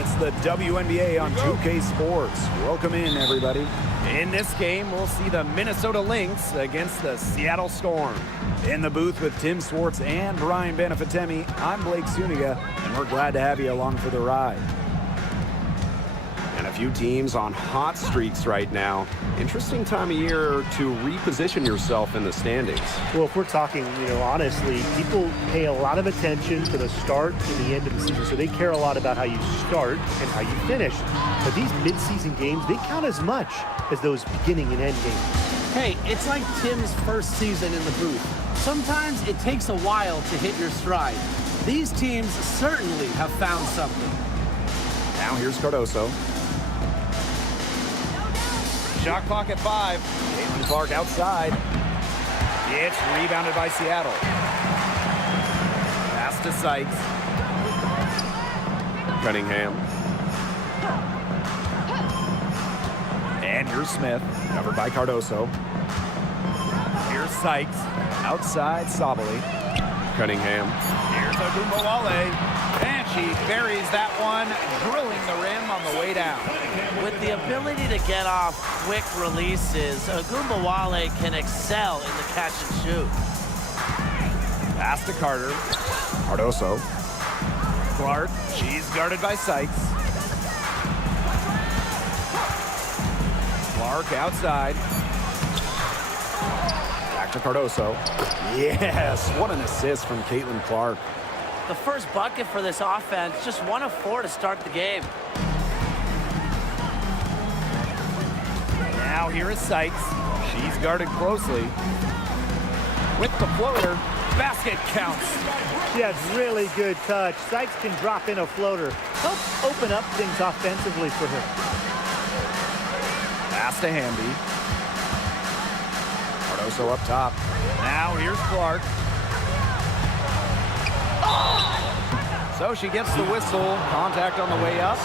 It's the WNBA on 2K Sports. Welcome in, everybody. In this game, we'll see the Minnesota Lynx against the Seattle Storm. In the booth with Tim Swartz and Brian Benefatemi, I'm Blake Suniga, and we're glad to have you along for the ride. And a few teams on hot streaks right now. Interesting time of year to reposition yourself in the standings. Well, if we're talking, honestly, people pay a lot of attention to the start and the end of the season, so they care a lot about how you start and how you finish. But these mid-season games, they count as much as those beginning and end games. Hey, it's like Tim's first season in the booth. Sometimes it takes a while to hit your stride. These teams certainly have found something. Now here's Cardoso. Shot clock at 5. Caitlin Clark outside. It's rebounded by Seattle. Pass to Sykes. Cunningham. And here's Smith, covered by Cardoso. Here's Sykes. Outside, Sabali. Cunningham. Here's Ogunbowale. And she buries that one, drilling the rim on the way down. With the ability to get off quick releases, Ogunbowale can excel in the catch and shoot. Pass to Carter. Cardoso. Clark. She's guarded by Sykes. Clark outside. Back to Cardoso. Yes, what an assist from Caitlin Clark. The first bucket for this offense, just 1 of 4 to start the game. Now here is Sykes. She's guarded closely. With the floater, basket counts. She has really good touch. Sykes can drop in a floater. Helps open up things offensively for her. Pass to Hamby. Cardoso up top. Now here's Clark. So she gets the whistle. Contact on the way up. 2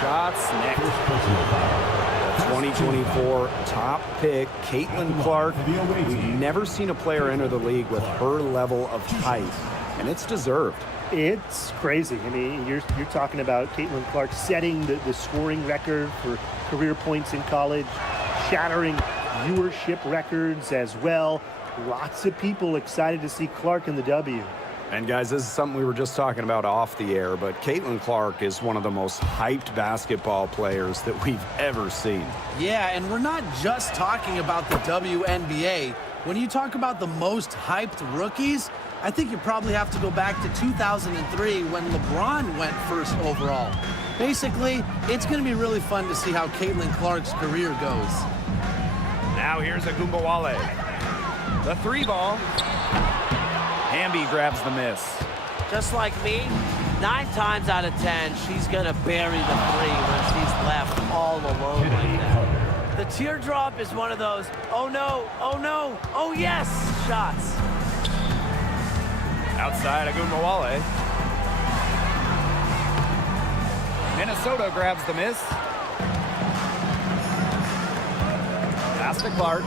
shots next. 2024 top pick, Caitlin Clark. We've never seen a player enter the league with her level of height, and it's deserved. It's crazy. I mean, you're talking about Caitlin Clark setting the scoring record for career points in college, shattering viewership records as well. Lots of people excited to see Clark in the W. And guys, this is something we were just talking about off the air, but Caitlin Clark is one of the most hyped basketball players that we've ever seen. Yeah, and we're not just talking about the WNBA. When you talk about the most hyped rookies, I think you probably have to go back to 2003 when LeBron went first overall. Basically, it's going to be really fun to see how Caitlin Clark's career goes. Now here's Ogunbowale. The 3 ball. Hamby grabs the miss. Just like me, 9 times out of 10, she's going to bury the 3 when she's left all alone like that. The teardrop is one of those, oh no, oh yes, shots. Outside, Ogunbowale. Minnesota grabs the miss. Pass to Clark.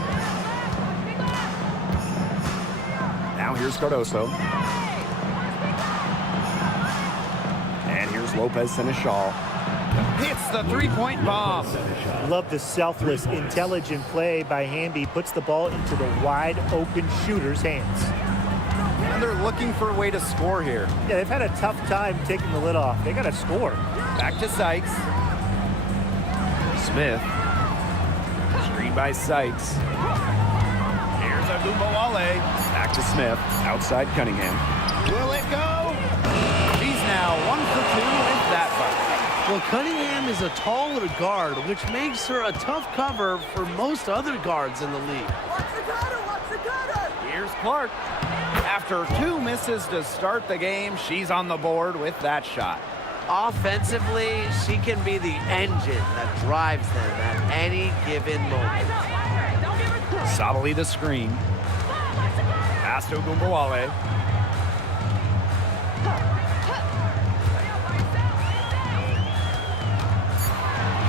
Now here's Cardoso. And here's Lopez Seneschal. Hits the 3-point bomb. Love the selfless, intelligent play by Hamby. Puts the ball into the wide open shooter's hands. And they're looking for a way to score here. Yeah, they've had a tough time taking the lid off. They got to score. Back to Sykes. Smith. Screen by Sykes. Here's Ogunbowale. Back to Smith. Outside Cunningham. Will it go? She's now 1 for 2 with that bucket. Well, Cunningham is a taller guard, which makes her a tough cover for most other guards in the league. Here's Clark. After 2 misses to start the game, she's on the board with that shot. Offensively, she can be the engine that drives them at any given moment. Sabali the screen. Pass to Ogunbowale.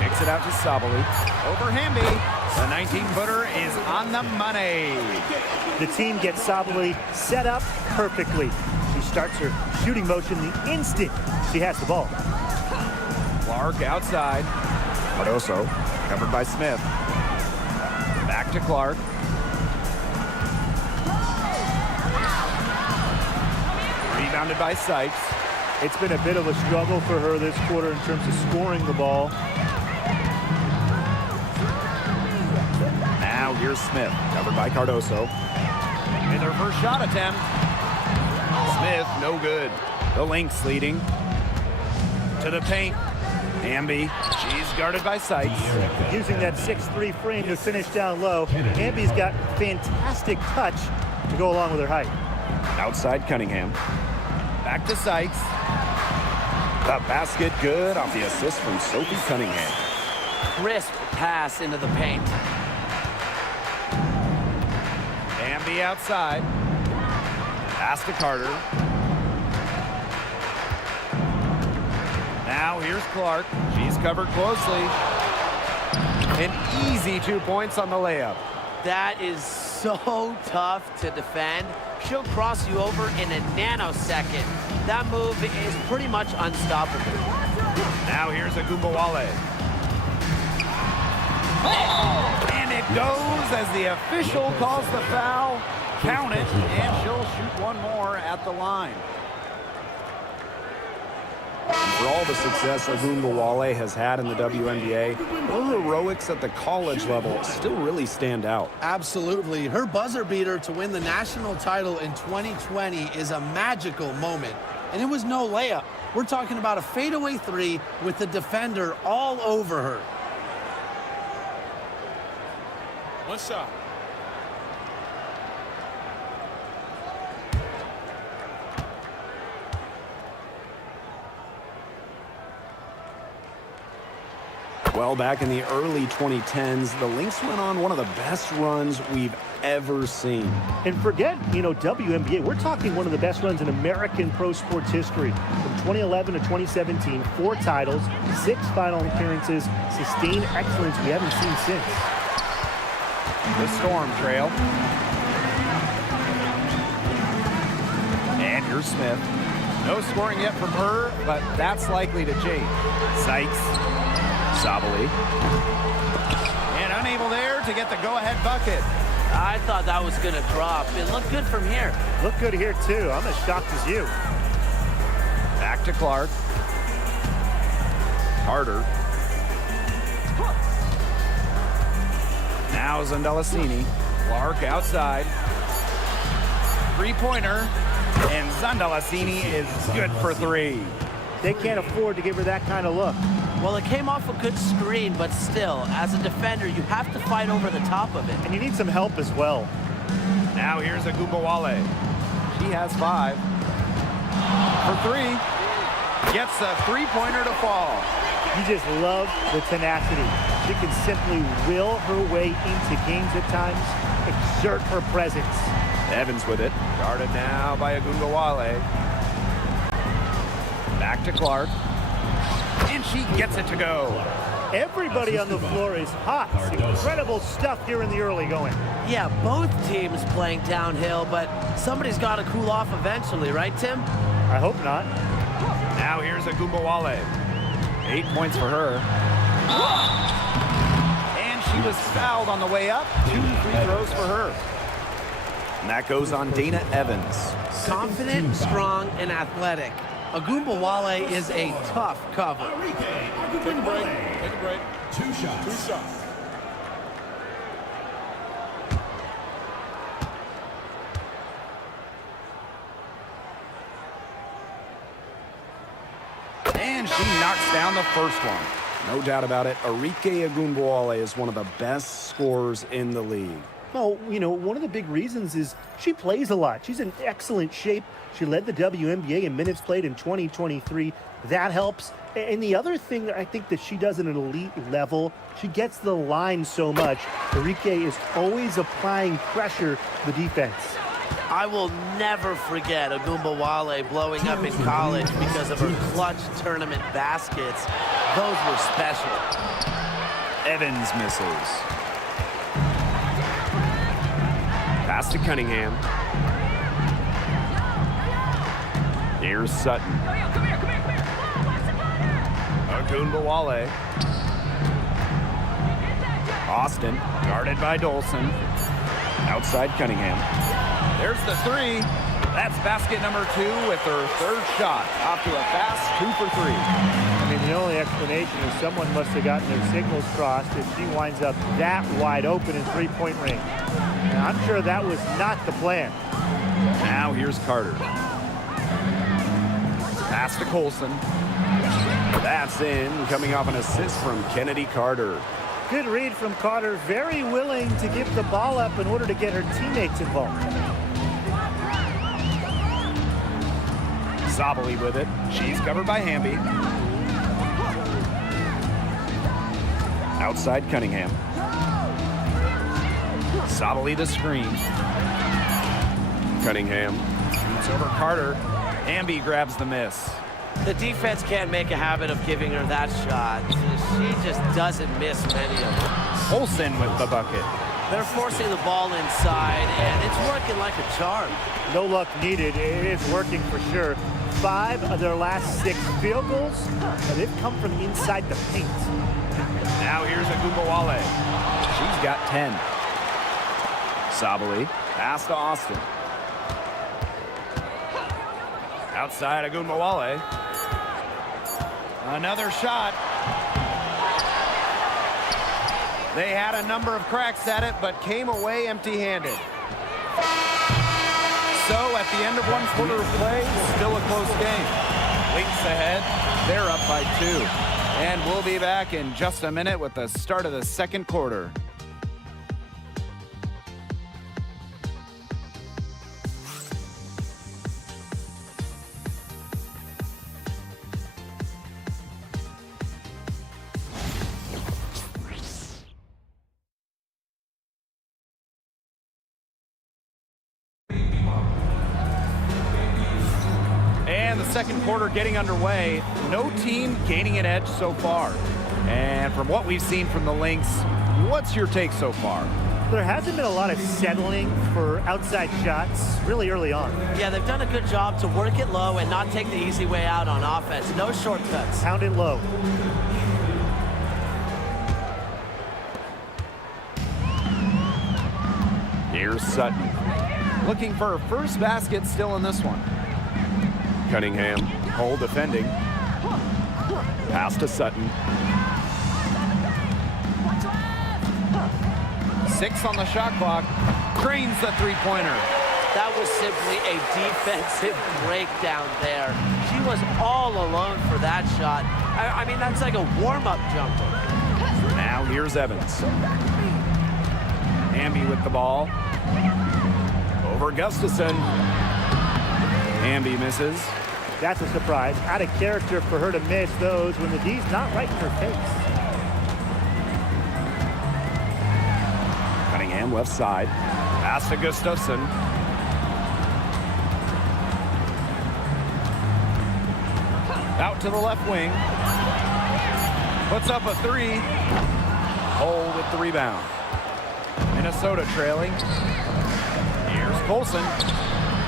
Kicks it out to Sabali. Over Hamby. The 19-footer is on the money. The team gets Sabali set up perfectly. She starts her shooting motion the instant she has the ball. Clark outside. Cardoso covered by Smith. Back to Clark. Rebounded by Sykes. It's been a bit of a struggle for her this quarter in terms of scoring the ball. Now here's Smith, covered by Cardoso. With her first shot attempt. Smith, no good. The Lynx leading. To the paint. Amby, she's guarded by Sykes. Using that 6'3" frame to finish down low. Amby's got fantastic touch to go along with her height. Outside Cunningham. Back to Sykes. The basket good off the assist from Sophie Cunningham. Crisp pass into the paint. Amby outside. Pass to Carter. Now here's Clark. She's covered closely. An easy 2 points on the layup. That is so tough to defend. She'll cross you over in a nanosecond. That move is pretty much unstoppable. Now here's Agumbawale. And it goes as the official calls the foul. Count it, and she'll shoot one more at the line. And for all the success Agumbawale has had in the WNBA, her heroics at the college level still really stand out. Absolutely. Her buzzer beater to win the national title in 2020 is a magical moment. And it was no layup. We're talking about a fadeaway three with the defender all over her. One shot. Well, back in the early 2010s, the Lynx went on one of the best runs we've ever seen. And forget, WNBA, we're talking one of the best runs in American pro sports history. From 2011 to 2017, 4 titles, 6 final appearances, sustained excellence we haven't seen since. The Storm trail. And here's Smith. No scoring yet from her, but that's likely to change. Sykes. Sabali. And unable there to get the go-ahead bucket. I thought that was going to drop. It looked good from here. Look good here, too. I'm as shocked as you. Back to Clark. Carter. Now Zandalasini. Clark outside. Three-pointer. And Zandalasini is good for 3. They can't afford to give her that kind of look. Well, it came off a good screen, but still, as a defender, you have to fight over the top of it. And you need some help as well. Now here's Agumbawale. She has 5. For 3. Gets a three-pointer to fall. You just love the tenacity. She can simply will her way into games at times, exert her presence. Evans with it. Guarded now by Agumbawale. Back to Clark. And she gets it to go. Everybody on the floor is hot. Incredible stuff here in the early going. Yeah, both teams playing downhill, but somebody's got to cool off eventually, right, Tim? I hope not. Now here's Agumbawale. 8 points for her. And she was fouled on the way up. 2 free throws for her. And that goes on Dana Evans. Confident, strong, and athletic. Agumbawale is a tough cover. Take a break. Take a break. 2 shots. 2 shots. And she knocks down the first one. No doubt about it, Arike Agumbawale is one of the best scorers in the league. Well, one of the big reasons is she plays a lot. She's in excellent shape. She led the WNBA in minutes played in 2023. That helps. And the other thing that I think that she does at an elite level, she gets the line so much. Arike is always applying pressure to the defense. I will never forget Agumbawale blowing up in college because of her clutch tournament baskets. Those were special. Evans misses. Pass to Cunningham. Here's Sutton. Ogunbowale. Austin, guarded by Dolson. Outside Cunningham. There's the three. That's basket number 2 with her third shot. Off to a fast 2 for 3. I mean, the only explanation is someone must have gotten their signals crossed if she winds up that wide open in three-point range. Now, I'm sure that was not the plan. Now here's Carter. Pass to Colson. That's in, coming off an assist from Kennedy Carter. Good read from Carter. Very willing to give the ball up in order to get her teammates involved. Zabali with it. She's covered by Hamby. Outside Cunningham. Zabali the screen. Cunningham. Shoots over Carter. Hamby grabs the miss. The defense can't make a habit of giving her that shot. She just doesn't miss many of them. Olsen with the bucket. They're forcing the ball inside, and it's working like a charm. No luck needed. It is working for sure. 5 of their last 6 field goals, they've come from inside the paint. Now here's Ogunbowale. She's got 10. Zabali. Pass to Austin. Outside Ogunbowale. Another shot. They had a number of cracks at it, but came away empty-handed. So at the end of one quarter of play, still a close game. Lynx ahead. They're up by 2. And we'll be back in just a minute with the start of the second quarter. And the second quarter getting underway. No team gaining an edge so far. And from what we've seen from the Lynx, what's your take so far? There hasn't been a lot of settling for outside shots really early on. Yeah, they've done a good job to work it low and not take the easy way out on offense. No shortcuts. Pound it low. Here's Sutton. Looking for her first basket still in this one. Cunningham. Cole defending. Pass to Sutton. 6 on the shot clock. Drains the three-pointer. That was simply a defensive breakdown there. She was all alone for that shot. I mean, that's like a warm-up jumper. Now here's Evans. Hamby with the ball. Over Gustafson. Hamby misses. That's a surprise. Out of character for her to miss those when the D's not right in her face. Cunningham left side. Pass to Gustafson. Out to the left wing. Puts up a 3. Hole with the rebound. Minnesota trailing. Here's Colson.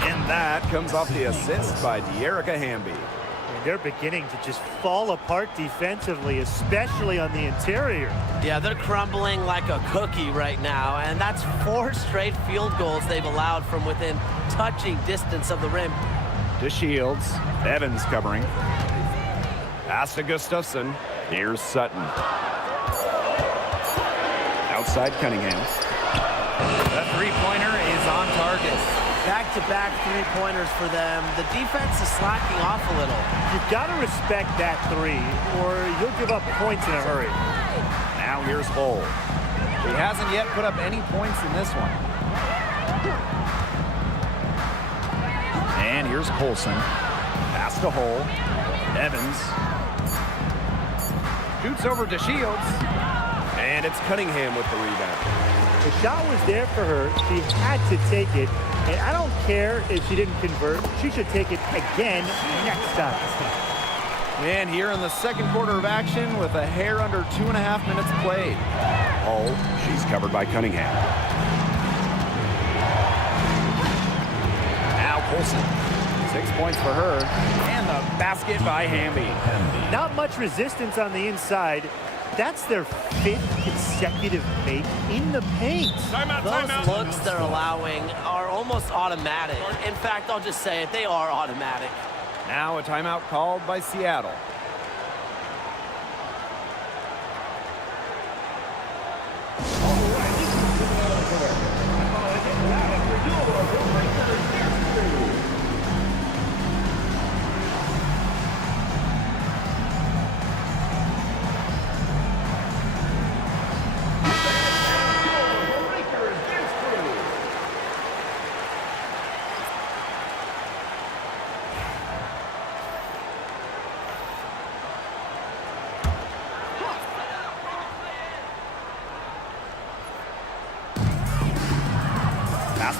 And that comes off the assist by De'Erica Hamby. And they're beginning to just fall apart defensively, especially on the interior. Yeah, they're crumbling like a cookie right now, and that's 4 straight field goals they've allowed from within touching distance of the rim. To Shields. Evans covering. Pass to Gustafson. Here's Sutton. Outside Cunningham. The three-pointer is on target. Back-to-back three-pointers for them. The defense is slacking off a little. You've got to respect that 3, or you'll give up points in a hurry. Now here's Hull. She hasn't yet put up any points in this one. And here's Colson. Pass to Hull. Evans. Shoots over to Shields. And it's Cunningham with the rebound. The shot was there for her. She had to take it. And I don't care if she didn't convert. She should take it again next time. And here in the second quarter of action with a hair under 2.5 minutes played. Hull. She's covered by Cunningham. Now Colson. 6 points for her. And the basket by Hamby. Not much resistance on the inside. That's their 5th consecutive make in the paint. Those looks they're allowing are almost automatic. In fact, I'll just say it, they are automatic. Now a timeout called by Seattle.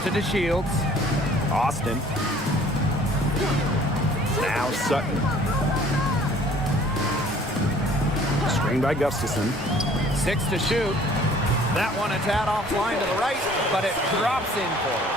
To the Shields. Austin. Now Sutton. Screen by Gustafson. 6 to shoot. That one a tad offline to the right, but it drops in for her.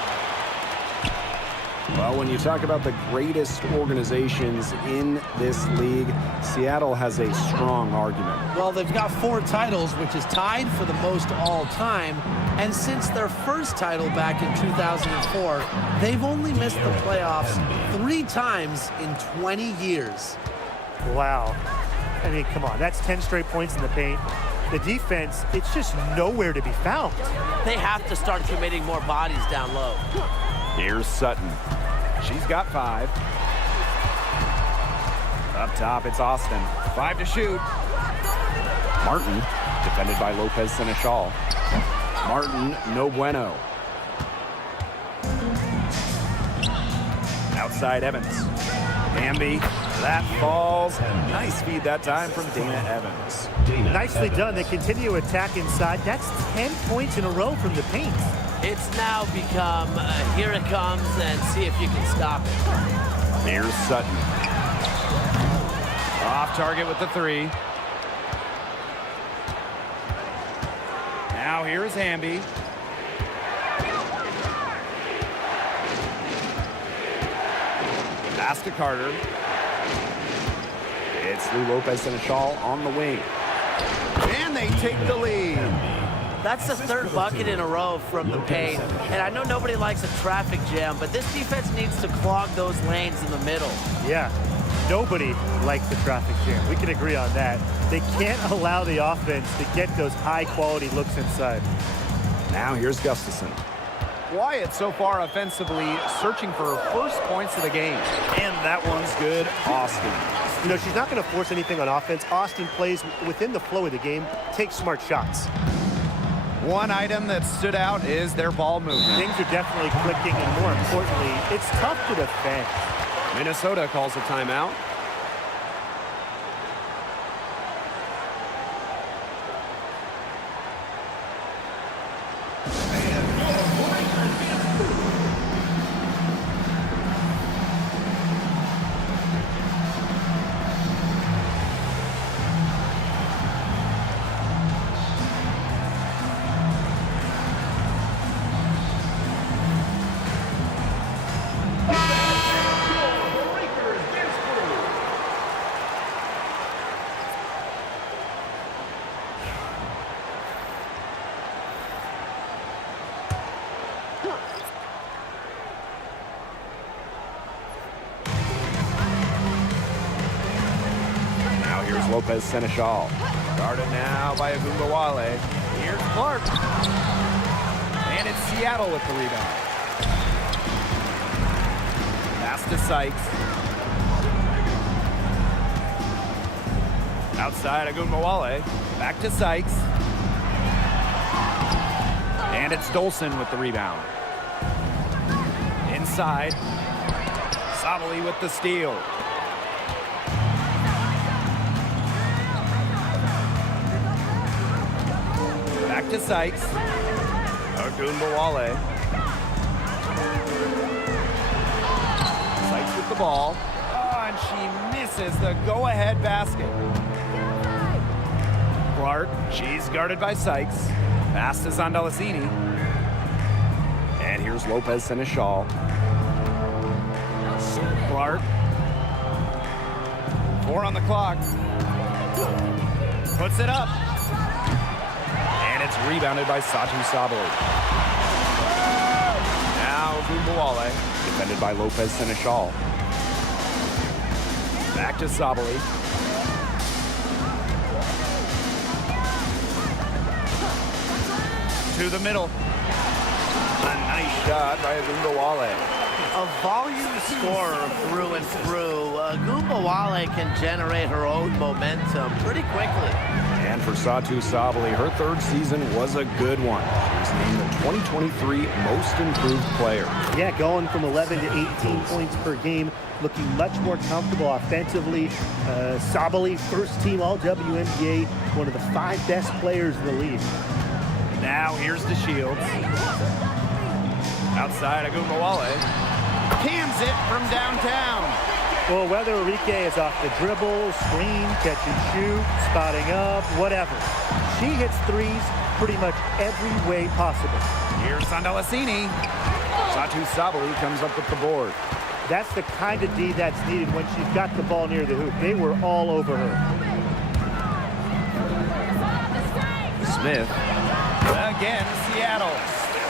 Well, when you talk about the greatest organizations in this league, Seattle has a strong argument. Well, they've got 4 titles, which is tied for the most all time. And since their first title back in 2004, they've only missed the playoffs 3 times in 20 years. Wow. I mean, come on. That's 10 straight points in the paint. The defense, it's just nowhere to be found. They have to start committing more bodies down low. Here's Sutton. She's got 5. Up top, it's Austin. 5 to shoot. Martin, defended by Lopez Seneschal. Martin, no bueno. Outside Evans. Hamby, that falls. Nice feed that time from Dana Evans. Nicely done. They continue to attack inside. That's 10 points in a row from the paint. It's now become, here it comes, and see if you can stop it. Here's Sutton. Off target with the 3. Now here's Hamby. Pass to Carter. It's Lou Lopez Seneschal on the wing. And they take the lead. That's the 3rd bucket in a row from the paint. And I know nobody likes a traffic jam, but this defense needs to clog those lanes in the middle. Yeah, nobody likes the traffic jam. We can agree on that. They can't allow the offense to get those high-quality looks inside. Now here's Gustafson. Wyatt so far offensively searching for her first points of the game. And that one's good. Austin. You know, she's not going to force anything on offense. Austin plays within the flow of the game, takes smart shots. One item that stood out is their ball movement. Things are definitely clicking, and more importantly, it's tough to defend. Minnesota calls a timeout. Lopez Seneschal. Guarded now by Agumbawale. Here's Clark. And it's Seattle with the rebound. Pass to Sykes. Outside Agumbawale. Back to Sykes. And it's Dolson with the rebound. Inside. Sabali with the steal. Back to Sykes. Agumbawale. Sykes with the ball. Oh, and she misses the go-ahead basket. Clark, she's guarded by Sykes. Pass to Zandalacini. And here's Lopez Seneschal. Clark. 4 on the clock. Puts it up. And it's rebounded by Satu Sabali. Now Gumbawale, defended by Lopez Seneschal. Back to Sabali. To the middle. A nice shot by Gumbawale. A volume scorer through and through. Gumbawale can generate her own momentum pretty quickly. And for Satu Sabali, her third season was a good one. She was named the 2023 Most Improved Player. Yeah, going from 11 to 18 points per game, looking much more comfortable offensively. Sabali, first team All-WNBA, one of the 5 best players in the league. Now here's the Shields. Outside Agumbawale. Cans it from downtown. Well, whether Enrique is off the dribble, screen, catch and shoot, spotting up, whatever, she hits threes pretty much every way possible. Here's Sandalassini. Satu Sabali comes up with the board. That's the kind of D that's needed when she's got the ball near the hoop. They were all over her. Smith. Again, Seattle.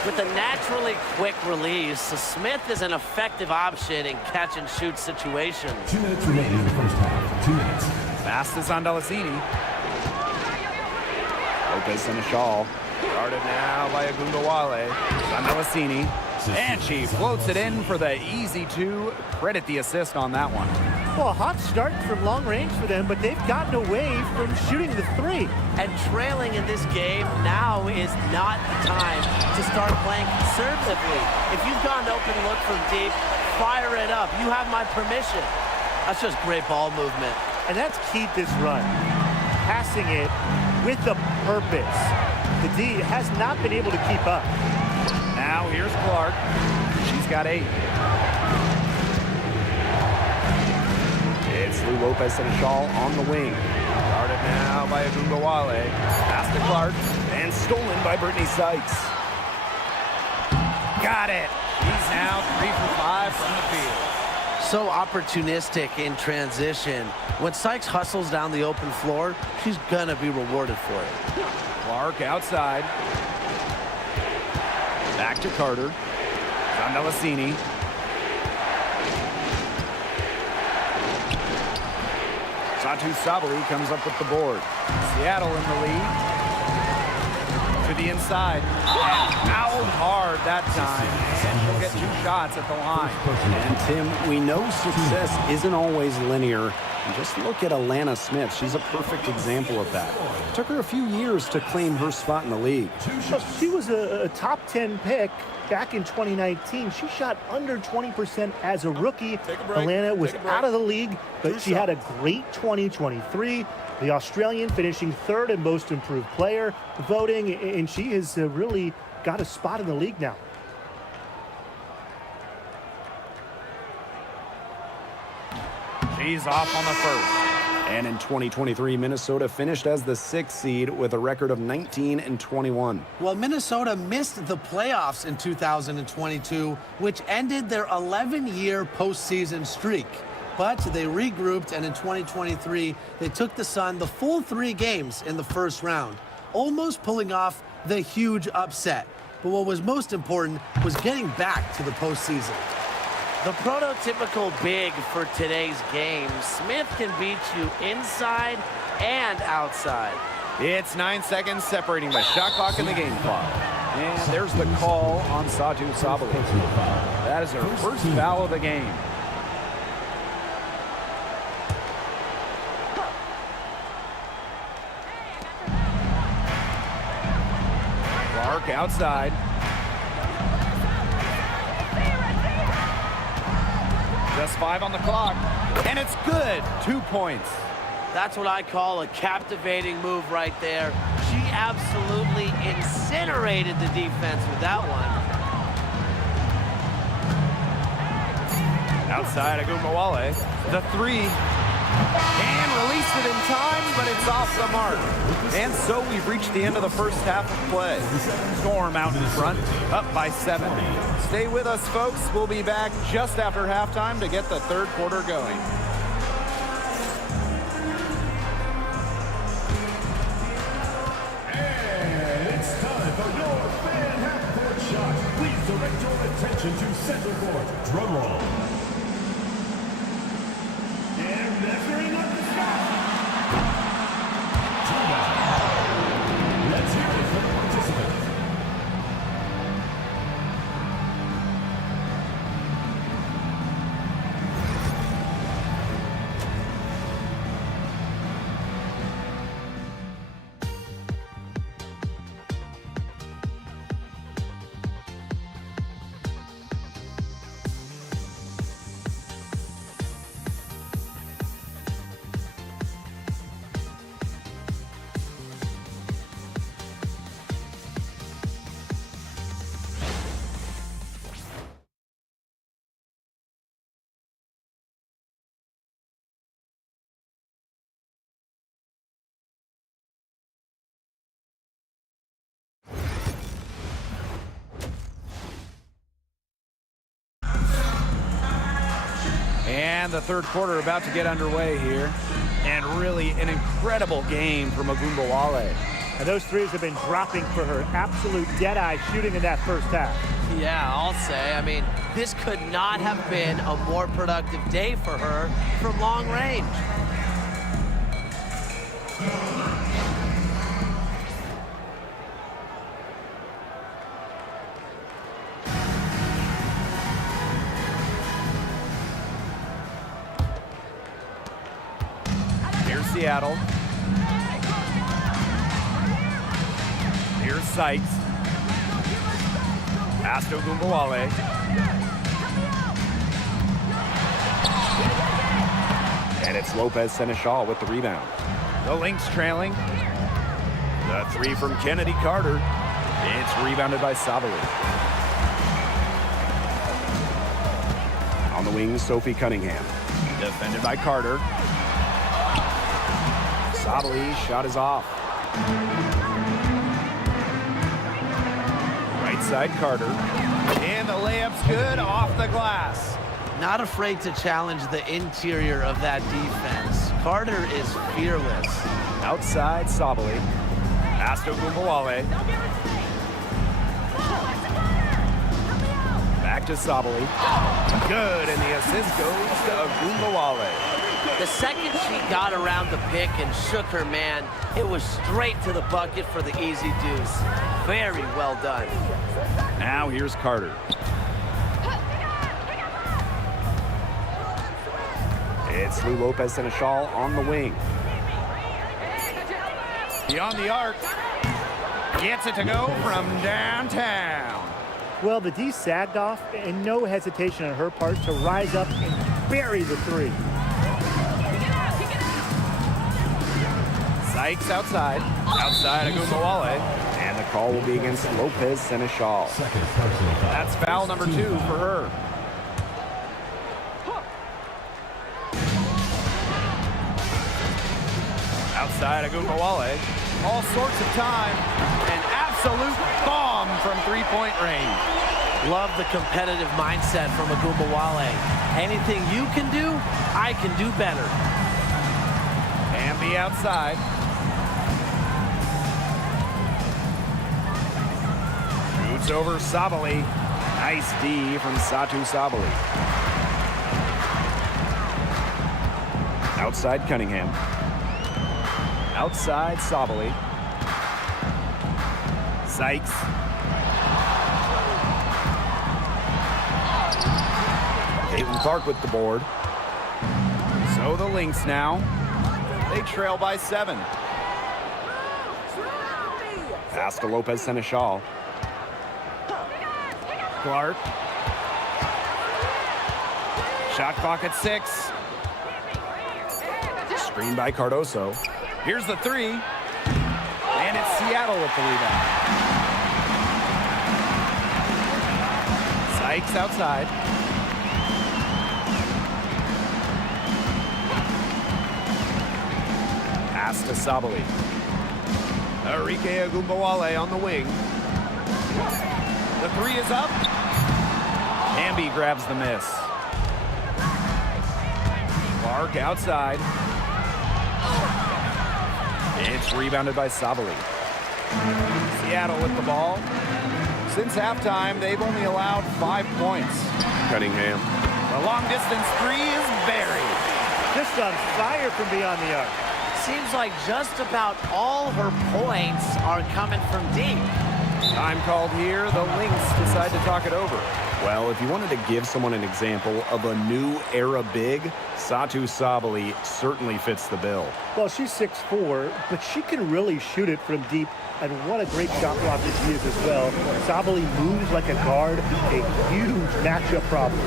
With a naturally quick release, Smith is an effective option in catch-and-shoot situations. 2 minutes remaining in the first half. 2 minutes. Fast as Sandalassini. Lopez Seneschal. Guarded now by Agumbawale. Sandalassini. And she floats it in for the easy 2. Credit the assist on that one. Well, a hot start from long range for them, but they've gotten away from shooting the 3. And trailing in this game now is not the time to start playing conservatively. If you've got an open look from deep, fire it up. You have my permission. That's just great ball movement. And that's key to this run. Passing it with a purpose. The D has not been able to keep up. Now here's Clark. She's got 8. It's Lou Lopez Seneschal on the wing. Guarded now by Agumbawale. Pass to Clark. And stolen by Brittany Sykes. Got it. He's now 3 for 5 from the field. So opportunistic in transition. When Sykes hustles down the open floor, she's gonna be rewarded for it. Clark outside. Back to Carter. Sandalassini. Satu Sabali comes up with the board. Seattle in the lead. To the inside. And fouled hard that time. And she'll get 2 shots at the line. And Tim, we know success isn't always linear. And just look at Alana Smith. She's a perfect example of that. It took her a few years to claim her spot in the league. Well, she was a top 10 pick back in 2019. She shot under 20% as a rookie. Alana was out of the league, but she had a great 2023. The Australian finishing 3rd in most improved player voting, and she has really got a spot in the league now. She's off on the first. And in 2023, Minnesota finished as the 6th seed with a record of 19-21. Well, Minnesota missed the playoffs in 2022, which ended their 11-year postseason streak. But they regrouped, and in 2023, they took the Sun the full 3 games in the first round, almost pulling off the huge upset. But what was most important was getting back to the postseason. The prototypical big for today's game. Smith can beat you inside and outside. It's 9 seconds separating the shot clock and the game clock. And there's the call on Satu Sabali. That is her first foul of the game. Clark outside. Just 5 on the clock, and it's good. 2 points. That's what I call a captivating move right there. She absolutely incinerated the defense with that one. Outside Agumbawale, the 3, And released it in time, but it's off the mark. And so we've reached the end of the first half of play. Storm out in front, up by 7. Stay with us, folks. We'll be back just after halftime to get the third quarter going. And it's time for your fan half-court shot. Please direct your attention to center court. Drum roll. And measuring up the shot. Showdown. Let's hear it for the participants. And the third quarter about to get underway here. And really an incredible game from Ogunbowale. And those threes have been dropping for her. Absolute dead-eye shooting in that first half. Yeah, I'll say. I mean, this could not have been a more productive day for her from long range. Here's Seattle. Here's Sykes. Pass to Ogunbowale. And it's Lopez Seneschal with the rebound. The Lynx trailing. The three from Kennedy Carter. It's rebounded by Sabali. On the wing, Sophie Cunningham. Defended by Carter. Sabali's shot is off. Right side, Carter. And the layup's good off the glass. Not afraid to challenge the interior of that defense. Carter is fearless. Outside, Sabali. Pass to Ogunbowale. Back to Sabali. Good, and the assist goes to Ogunbowale. The second she got around the pick and shook her man, it was straight to the bucket for the easy deuce. Very well done. Now here's Carter. It's Lou Lopez Seneschal on the wing. Beyond the arc. Gets it to go from downtown. Well, the D sagged off, and no hesitation on her part to rise up and bury the three. Sykes outside. Outside Ogunbowale. And the call will be against Lopez Seneschal. That's foul number 2 for her. Outside Ogunbowale. All sorts of time. An absolute bomb from three-point range. Love the competitive mindset from Ogunbowale. Anything you can do, I can do better. And the outside. Shoots over Sabali. Nice D from Satu Sabali. Outside Cunningham. Outside Sabali. Sykes. Caitlin Clark with the board. So the Lynx now. They trail by 7. Pass to Lopez Seneschal. Clark. Shot clock at 6. Screen by Cardoso. Here's the 3. And it's Seattle with the rebound. Sykes outside. Pass to Sabali. Arike Agumbawale on the wing. The three is up. Hamby grabs the miss. Clark outside. It's rebounded by Sabali. Seattle with the ball. Since halftime, they've only allowed 5 points. Cunningham. The long distance three is buried. Just on fire from beyond the arc. Seems like just about all her points are coming from deep. Time called here. The Lynx decide to talk it over. Well, if you wanted to give someone an example of a new era big, Satu Sabali certainly fits the bill. Well, she's 6'4", but she can really shoot it from deep. And what a great shot blocker she is as well. Sabali moves like a guard, a huge matchup problem.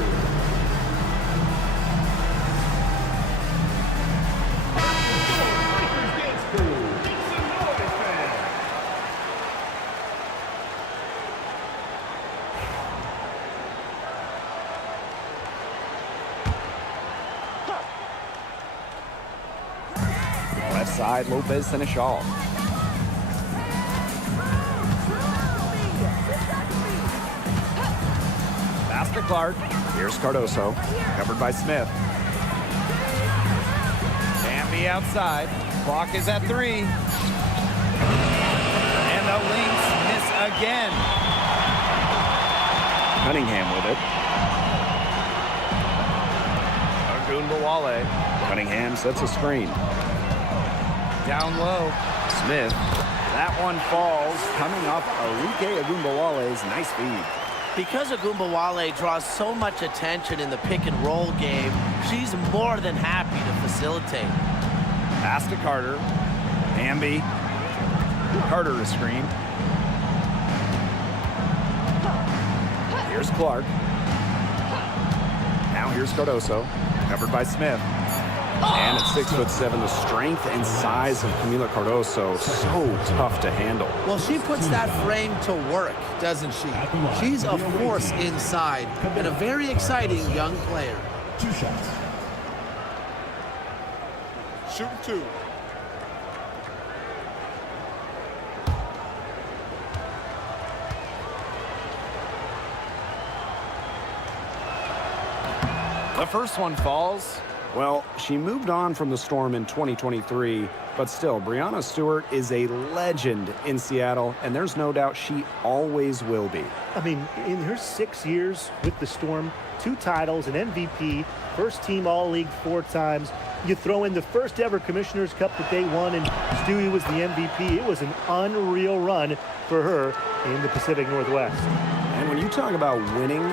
Left side, Lopez finish off. Pass to Clark. Here's Cardoso. Covered by Smith. Hamby outside. Clock is at 3. And the Lynx miss again. Cunningham with it. Agumbawale. Cunningham sets a screen. Down low. Smith. That one falls. Coming off Arike Agumbawale's nice feed. Because Agumbawale draws so much attention in the pick and roll game, she's more than happy to facilitate. Pass to Carter. Hamby. Carter to screen. Here's Clark. Now here's Cardoso. Covered by Smith. And at 6'7", the strength and size of Camila Cardoso, so tough to handle. Well, she puts that frame to work, doesn't she? She's a force inside and a very exciting young player. 2 shots. Shooting 2. The first one falls. Well, she moved on from the Storm in 2023, but still, Breanna Stewart is a legend in Seattle, and there's no doubt she always will be. I mean, in her 6 years with the Storm, 2 titles, an MVP, first team All-League 4 times. You throw in the first ever Commissioner's Cup that they won, and Stewie was the MVP. It was an unreal run for her in the Pacific Northwest. And when you talk about winning,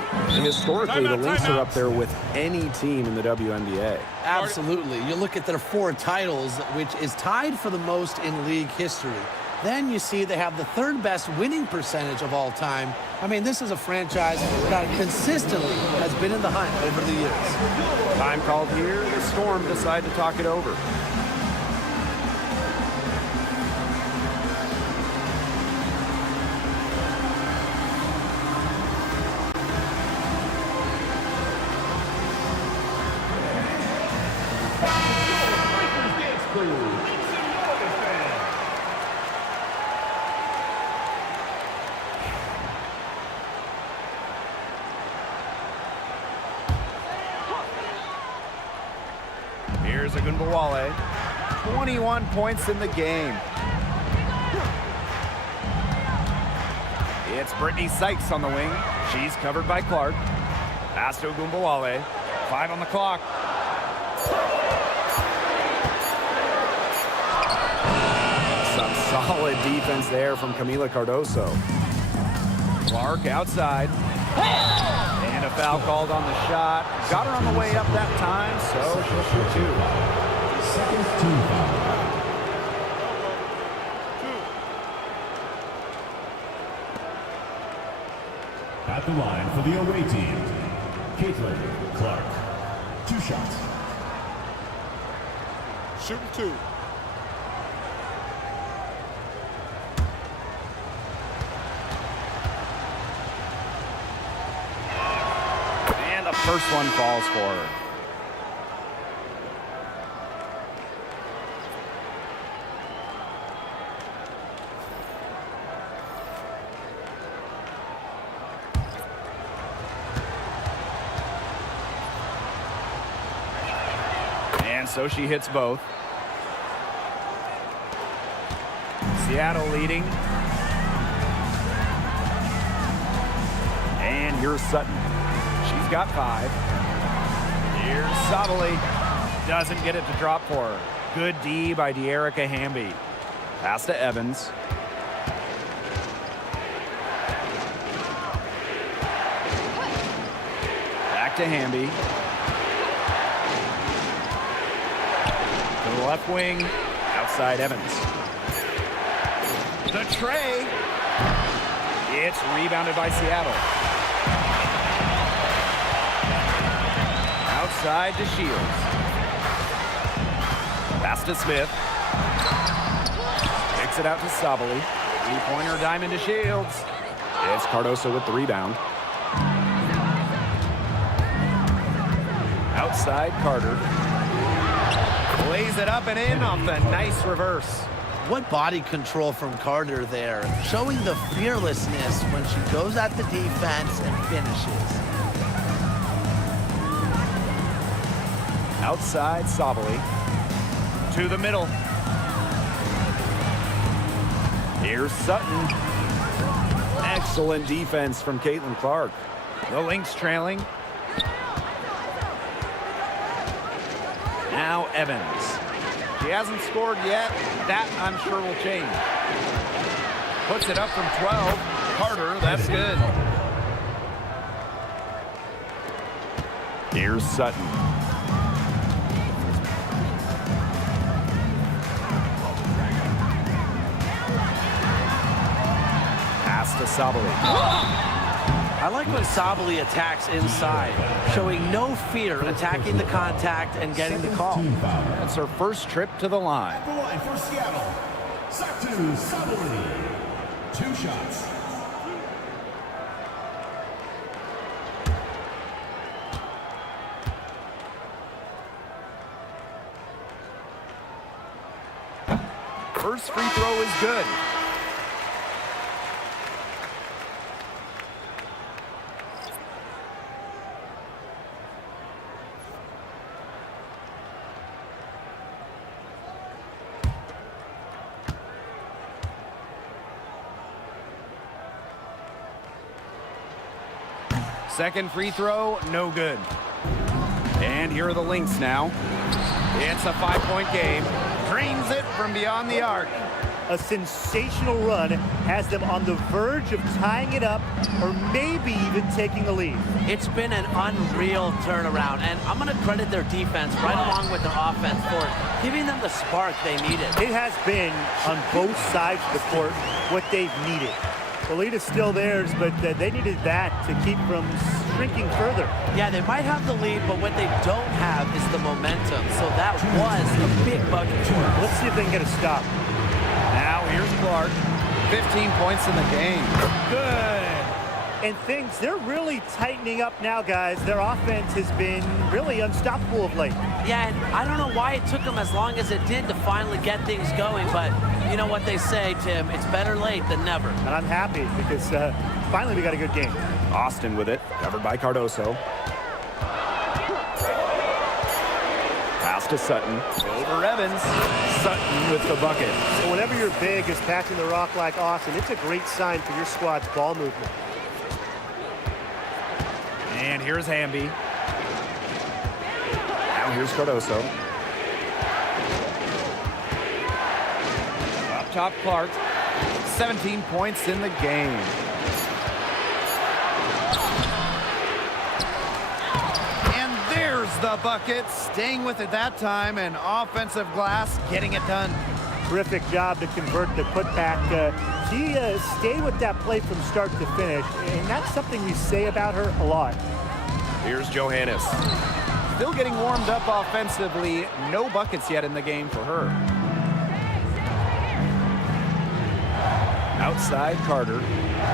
historically, the Lynx are up there with any team in the WNBA. Absolutely. You look at their 4 titles, which is tied for the most in league history. Then you see they have the 3rd best winning percentage of all time. I mean, this is a franchise that consistently has been in the hunt over the years. Time called here. The Storm decide to talk it over. Here's Agumbawale. 21 points in the game. It's Brittany Sykes on the wing. She's covered by Clark. Pass to Agumbawale. 5 on the clock. Some solid defense there from Camila Cardoso. Clark outside. And a foul called on the shot. Got her on the way up that time, so she'll shoot 2. Second team foul. At the line for the away team, Caitlin Clark. 2 shots. Shooting 2. And the first one falls for her. And so she hits both. Seattle leading. And here's Sutton. She's got 5. Here's Sabali. Doesn't get it to drop for her. Good D by De'Erica Hamby. Pass to Evans. Back to Hamby. To the left wing. Outside Evans. The tray. It's rebounded by Seattle. Outside to Shields. Pass to Smith. Kicks it out to Sabali. 3-pointer diamond to Shields. It's Cardoso with the rebound. Outside Carter. Lays it up and in off the nice reverse. What body control from Carter there, showing the fearlessness when she goes at the defense and finishes. Outside Sabali. To the middle. Here's Sutton. Excellent defense from Caitlin Clark. The Lynx trailing. Now Evans. She hasn't scored yet. That, I'm sure, will change. Puts it up from 12. Carter, that's good. Here's Sutton. Pass to Sabali. I like when Sabali attacks inside, showing no fear attacking the contact and getting the call. That's her first trip to the line. The line for Seattle. Satu Sabali. 2 shots. First free throw is good. Second free throw, no good. And here are the Lynx now. It's a 5-point game. Drains it from beyond the arc. A sensational run has them on the verge of tying it up or maybe even taking the lead. It's been an unreal turnaround, and I'm going to credit their defense right along with their offense for giving them the spark they needed. It has been, on both sides of the court, what they've needed. The lead is still theirs, but they needed that to keep from shrinking further. Yeah, they might have the lead, but what they don't have is the momentum. So that was a big bucket for them. Let's see if they can get a stop. Now here's Clark. 15 points in the game. Good. And they're really tightening up now, guys. Their offense has been really unstoppable of late. Yeah, and I don't know why it took them as long as it did to finally get things going, but you know what they say, Tim, it's better late than never. And I'm happy because finally we got a good game. Austin with it, covered by Cardoso. Pass to Sutton. Over Evans. Sutton with the bucket. So whenever you're big is passing the rock like Austin, it's a great sign for your squad's ball movement. And here's Hamby. Now here's Cardoso. Up top, Clark. 17 points in the game. And there's the bucket. Staying with it that time, and offensive glass getting it done. Terrific job to convert the putback. She stayed with that play from start to finish, and that's something we say about her a lot. Here's Johannes. Still getting warmed up offensively. No buckets yet in the game for her. Outside Carter.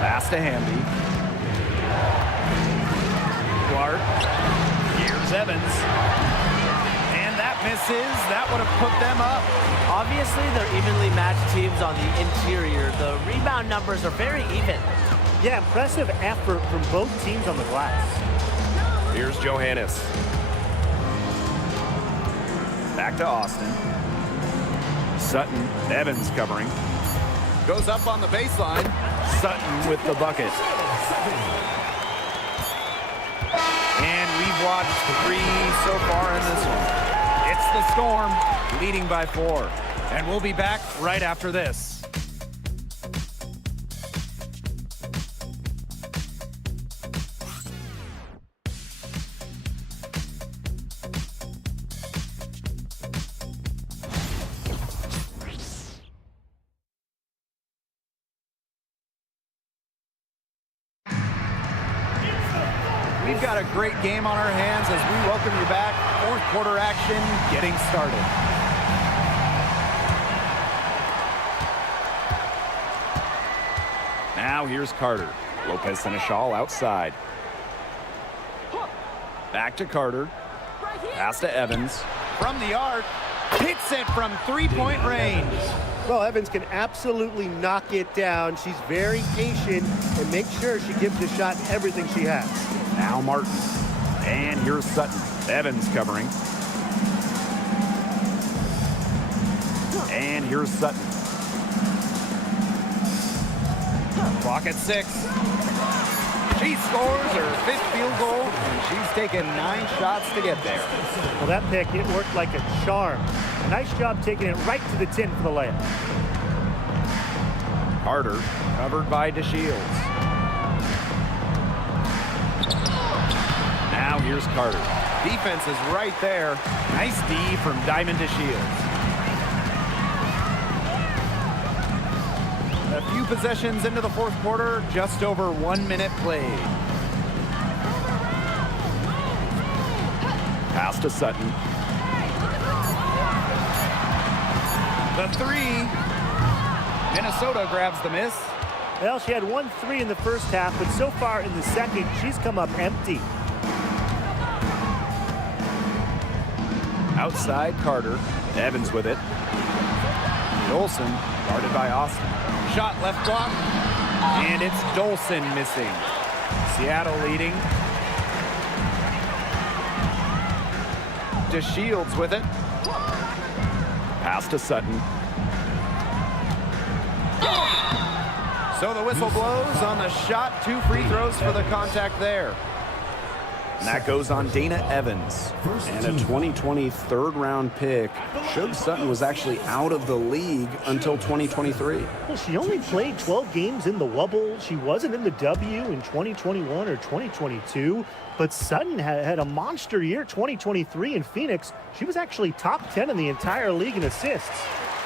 Pass to Hamby. Clark. Here's Evans. And that misses. That would have put them up. Obviously, they're evenly matched teams on the interior. The rebound numbers are very even. Yeah, impressive effort from both teams on the glass. Here's Johannes. Back to Austin. Sutton, Evans covering. Goes up on the baseline. Sutton with the bucket. And we've watched 3 so far in this one. It's the Storm leading by 4. And we'll be back right after this. We've got a great game on our hands as we welcome you back. Fourth quarter action getting started. Now here's Carter. Lopez Seneschal outside. Back to Carter. Pass to Evans. From the arc. Hits it from three-point range. Well, Evans can absolutely knock it down. She's very patient and makes sure she gives the shot everything she has. Now Martin. And here's Sutton. Evans covering. And here's Sutton. Clock at 6. She scores her 5th field goal, and she's taken 9 shots to get there. Well, that pick, it worked like a charm. Nice job taking it right to the tin for the layup. Carter covered by DeShields. Now here's Carter. Defense is right there. Nice D from Diamond DeShields. A few possessions into the fourth quarter, just over 1 minute played. Pass to Sutton. The 3. Minnesota grabs the miss. Well, she had 1 3 in the first half, but so far in the second, she's come up empty. Outside Carter. Evans with it. Dolson guarded by Austin. Shot left block. And it's Dolson missing. Seattle leading. DeShields with it. Pass to Sutton. So the whistle blows on the shot. 2 free throws for the contact there. And that goes on Dana Evans. And a 2020 third-round pick showed Sutton was actually out of the league until 2023. Well, she only played 12 games in the Wubble. She wasn't in the W in 2021 or 2022. But Sutton had a monster year 2023 in Phoenix. She was actually top 10 in the entire league in assists.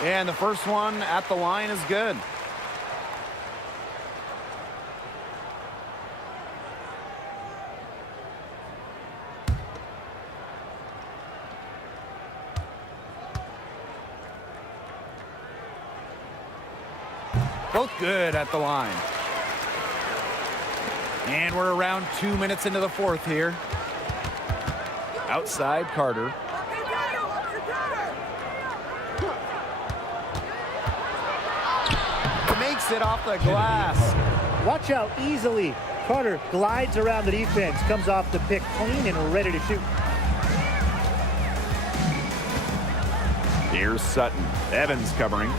And the first one at the line is good. Both good at the line. And we're around 2 minutes into the fourth here. Outside Carter. Makes it off the glass. Watch out easily. Carter glides around the defense, comes off the pick clean and ready to shoot. Here's Sutton. Evans covering.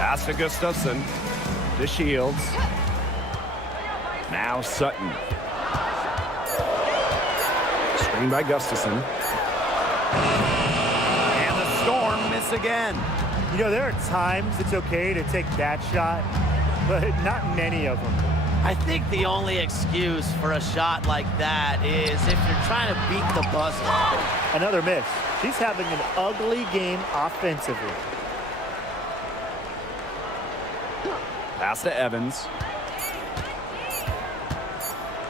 Pass to Gustafson. DeShields. Now Sutton. Screen by Gustafson. And the Storm miss again. You know, there are times it's okay to take that shot, but not many of them. I think the only excuse for a shot like that is if you're trying to beat the buzzer. Another miss. She's having an ugly game offensively. Pass to Evans.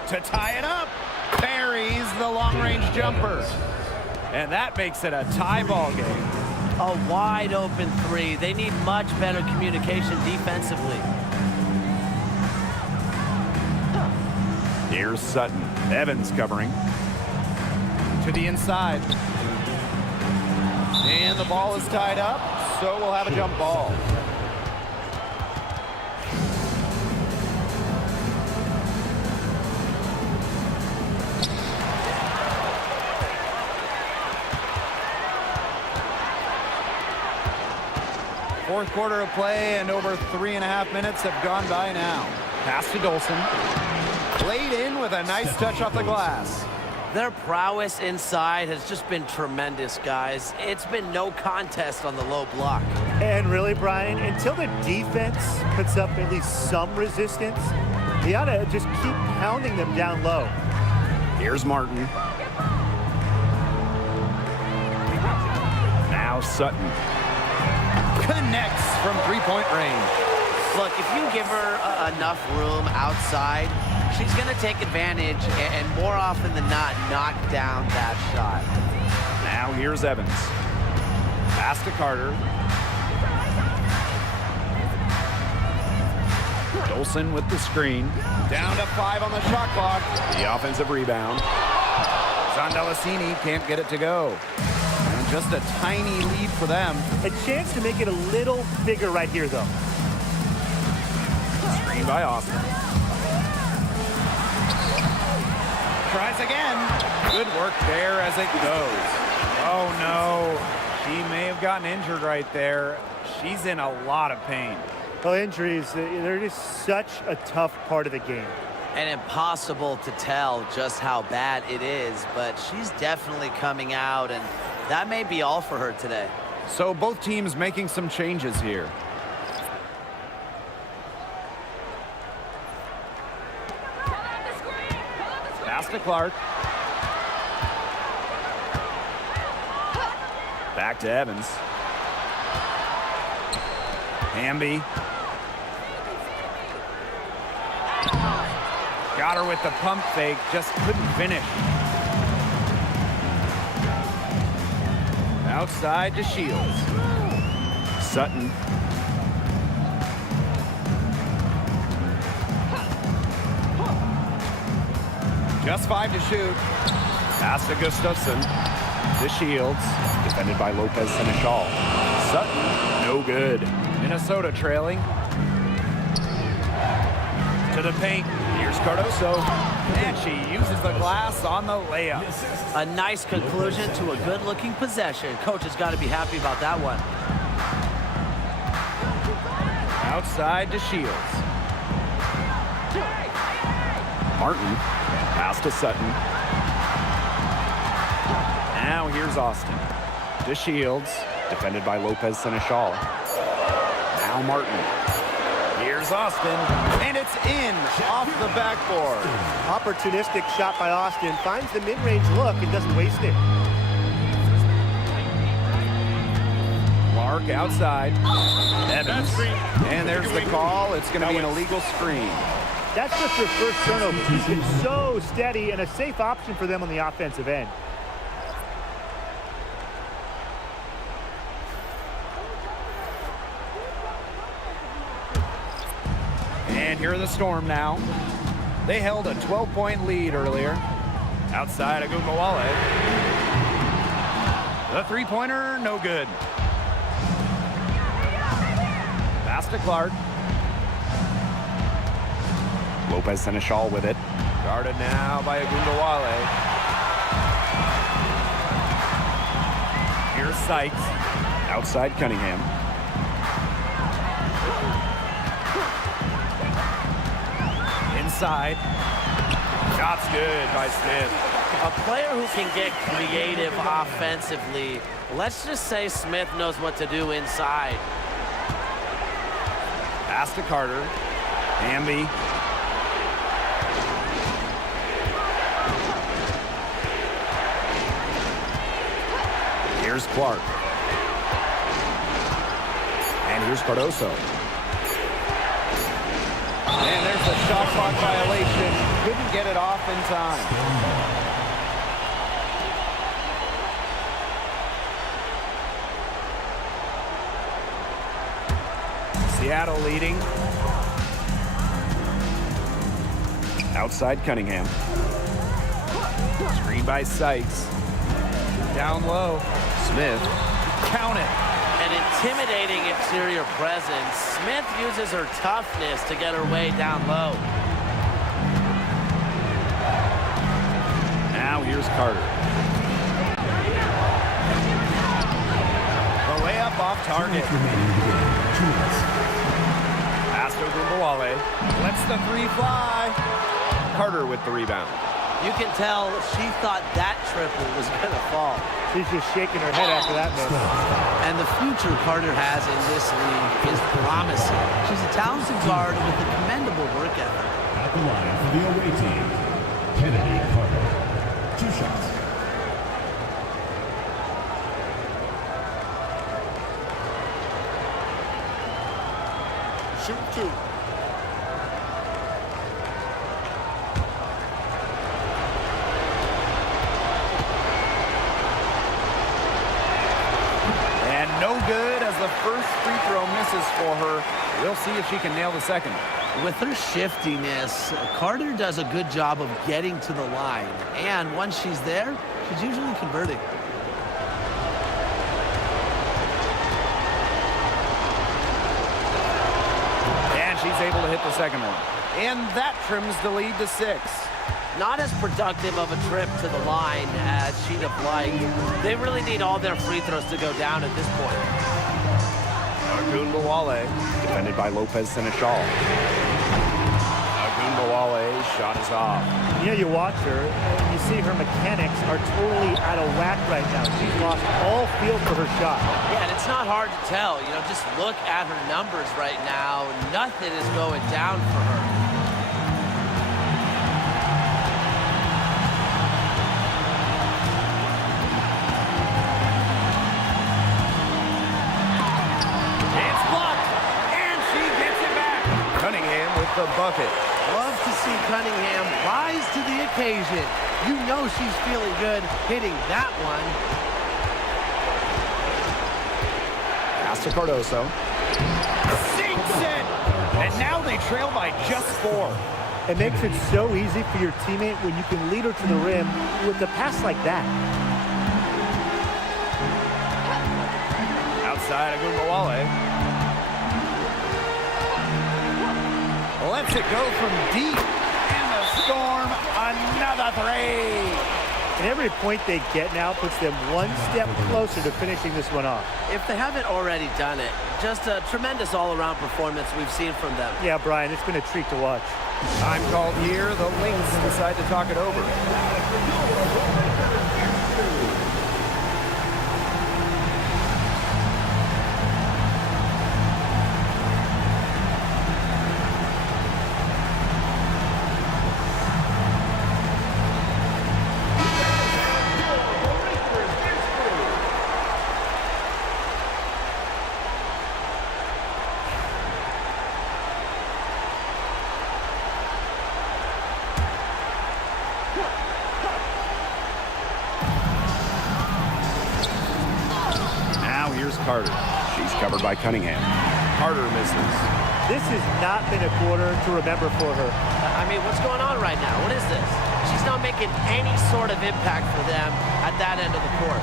To tie it up. Buries the long-range jumper. And that makes it a tie ball game. A wide open 3. They need much better communication defensively. Here's Sutton. Evans covering. To the inside. And the ball is tied up, so we'll have a jump ball. fourth quarter of play, and over 3.5 minutes have gone by now. Pass to Dolson. Laid in with a nice touch off the glass. Their prowess inside has just been tremendous, guys. It's been no contest on the low block. And really, Brian, until the defense puts up at least some resistance, they ought to just keep pounding them down low. Here's Martin. Now Sutton. Connects from three-point range. Look, if you give her enough room outside, she's going to take advantage and more often than not knock down that shot. Now here's Evans. Pass to Carter. Dolson with the screen. Down to 5 on the shot clock. The offensive rebound. Zandalasini can't get it to go. And just a tiny lead for them. A chance to make it a little bigger right here, though. Screen by Austin. Tries again. Good work there as it goes. Oh, no. She may have gotten injured right there. She's in a lot of pain. Well, injuries, they're just such a tough part of the game. And impossible to tell just how bad it is, but she's definitely coming out, and that may be all for her today. So both teams making some changes here. Pass to Clark. Back to Evans. Hamby. Got her with the pump fake, just couldn't finish. Outside to Shields. Sutton. Just 5 to shoot. Pass to Gustafson. To Shields. Defended by Lopez Seneschal. Sutton. No good. Minnesota trailing. To the paint. Here's Cardoso. And she uses the glass on the layup. A nice conclusion to a good-looking possession. Coach has got to be happy about that one. Outside to Shields. Martin. Pass to Sutton. Now here's Austin. To Shields. Defended by Lopez Seneschal. Now Martin. Here's Austin, and it's in off the backboard. Opportunistic shot by Austin. Finds the mid-range look and doesn't waste it. Clark outside. Evans. And there's the call. It's going to be an illegal screen. That's just their first turnover. He's been so steady and a safe option for them on the offensive end. And here are the Storm now. They held a 12-point lead earlier. Outside Agugawale. The three-pointer, no good. Pass to Clark. Lopez Seneschal with it. Guarded now by Agugawale. Here's Sykes. Outside Cunningham. Inside. Shot's good by Smith. A player who can get creative offensively. Let's just say Smith knows what to do inside. Pass to Carter. Hamby. Here's Clark. And here's Cardoso. And there's a shot clock violation. Couldn't get it off in time. Seattle leading. Outside Cunningham. Screen by Sykes. Down low. Smith. Count it. An intimidating exterior presence. Smith uses her toughness to get her way down low. Now here's Carter. The layup off target. Pass to Gumbawale. Lets the three fly. Carter with the rebound. You can tell she thought that triple was going to fall. She's just shaking her head after that miss. And the future Carter has in this league is promising. She's a talented guard with a commendable work ethic. At the line for the away team, Kennedy Carter. 2 shots. Shoot 2. And no good as the first free throw misses for her. We'll see if she can nail the second. With her shiftiness, Carter does a good job of getting to the line. And once she's there, she's usually converting. And she's able to hit the second one. And that trims the lead to 6. Not as productive of a trip to the line as she'd have liked. They really need all their free throws to go down at this point. Agunbawale, defended by Lopez Seneschal. Agunbawale's shot is off. You know, you watch her, and you see her mechanics are totally out of whack right now. She's lost all feel for her shot. Yeah, and it's not hard to tell. You know, just look at her numbers right now. Nothing is going down for her. It's blocked, and she gets it back. Cunningham with the bucket. Love to see Cunningham rise to the occasion. You know she's feeling good hitting that one. Pass to Cardoso. Sinks it! And now they trail by just 4. It makes it so easy for your teammate when you can lead her to the rim with a pass like that. Outside Agunbawale. Lets it go from deep. And the Storm, another 3. And every point they get now puts them one step closer to finishing this one off. If they haven't already done it, just a tremendous all-around performance we've seen from them. Yeah, Brian, it's been a treat to watch. Time called here. The Lynx decide to talk it over. Now here's Carter. She's covered by Cunningham. Carter misses. This has not been a quarter to remember for her. I mean, what's going on right now? What is this? She's not making any sort of impact for them at that end of the court.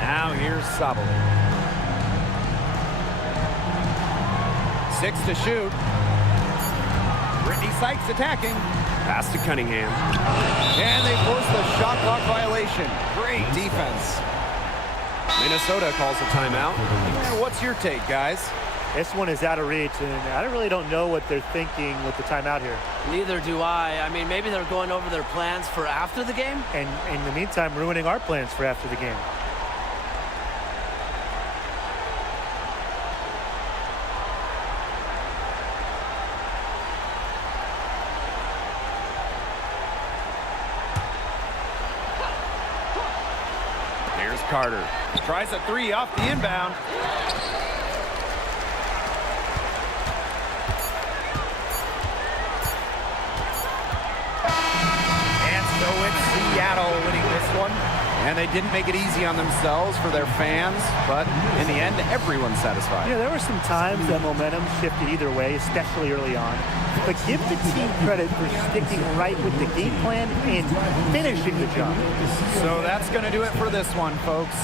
Now here's Sabali. 6 to shoot. Brittany Sykes attacking. Pass to Cunningham. And they force the shot clock violation. Great defense. Minnesota calls a timeout. What's your take, guys? This one is out of reach, and I really don't know what they're thinking with the timeout here. Neither do I. I mean, maybe they're going over their plans for after the game. And in the meantime, ruining our plans for after the game. Here's Carter. Tries a 3 off the inbound. And so it's Seattle winning this one. And they didn't make it easy on themselves for their fans, but in the end, everyone's satisfied. You know, there were some times that momentum shifted either way, especially early on. But give the team credit for sticking right with the game plan and finishing the job. So that's going to do it for this one, folks.